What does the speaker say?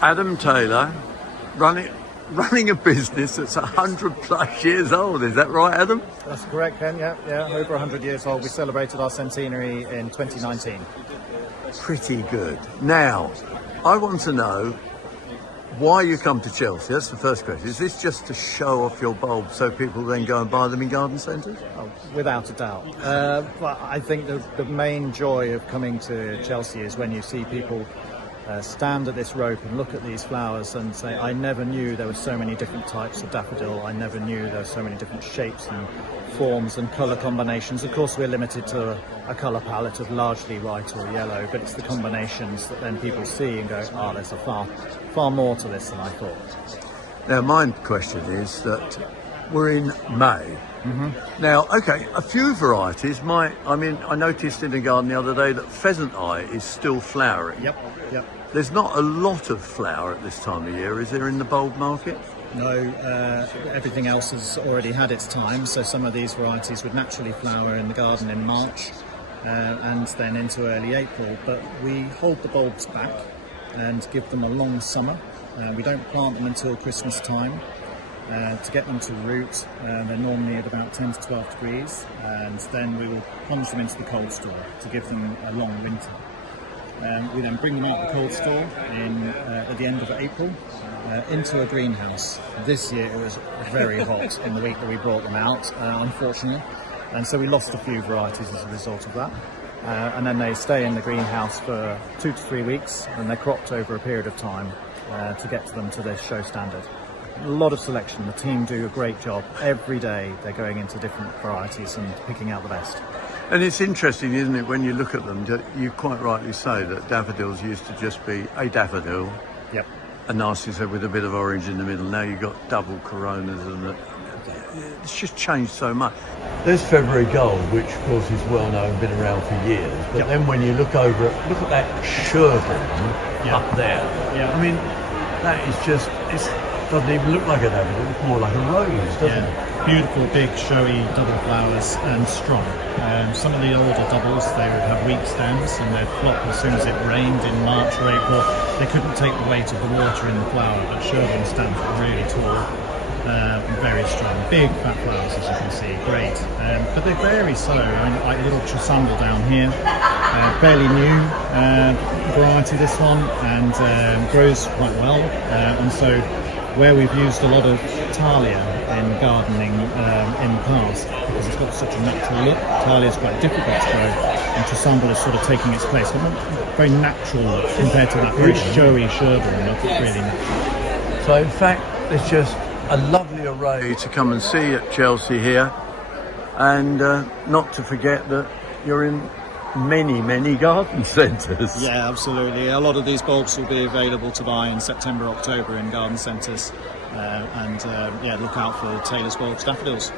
Adam Taylor, running a business that's 100 plus years old. Is that right, Adam? That's correct, Ken. Yeah, over 100 years old. We celebrated our centenary in 2019. Pretty good. Now, I want to know why you come to Chelsea. That's the first question. Is this just to show off your bulbs so people then go and buy them in garden centres? Oh, without a doubt. But I think the main joy of coming to Chelsea is when you see people stand at this rope and look at these flowers and say, I never knew there were so many different types of daffodil. I never knew there were so many different shapes and forms and colour combinations. Of course, we're limited to a colour palette of largely white or yellow, but it's the combinations that then people see and go, there's a far more to this than I thought. Now, my question is that we're in May. Mm-hmm. Now, okay, a few varieties I noticed in the garden the other day that pheasant eye is still flowering. Yep. There's not a lot of flower at this time of year, is there, in the bulb market? No, everything else has already had its time, so some of these varieties would naturally flower in the garden in March and then into early April, but we hold the bulbs back and give them a long summer. We don't plant them until Christmas time to get them to root. They're normally at about 10 to 12 degrees, and then we will plunge them into the cold store to give them a long winter. We then bring them out of the cold store at the end of April into a greenhouse. This year it was very hot in the week that we brought them out, unfortunately, and so we lost a few varieties as a result of that. And then they stay in the greenhouse for 2 to 3 weeks, and they're cropped over a period of time to get them to this show standard. A lot of selection. The team do a great job. Every day they're going into different varieties and picking out the best. And it's interesting, isn't it, when you look at them, you quite rightly say that daffodils used to just be a daffodil, yep, a narcissus with a bit of orange in the middle. Now you've got double coronas, and it's just changed so much. There's February Gold, which of course is well known, been around for years. But then when you look at that Sherborne up there. Yeah. I mean, that is just, it doesn't even look like a daffodil, it's more like a rose, doesn't it? Beautiful, big, showy double flowers and strong. Some of the older doubles, they would have weak stems and they'd flop as soon as it rained in March or April. They couldn't take the weight of the water in the flower, but Sherborne stems are really tall, very strong. Big, fat flowers, as you can see, great. But they vary so. Like a little Trisandal down here, fairly new variety, this one, and grows quite well. And so, where we've used a lot of Thalia in gardening in the past, because it's got such a natural look. Thalia is quite difficult to grow, and Trisandal is sort of taking its place. But very natural look compared to that very showy Sherborne look. It's really natural. So in fact, there's just a lovely array to come and see at Chelsea here, and not to forget that you're in many garden centres. Yeah, absolutely. A lot of these bulbs will be available to buy in September, October in garden centres, and look out for Taylor's bulbs daffodils.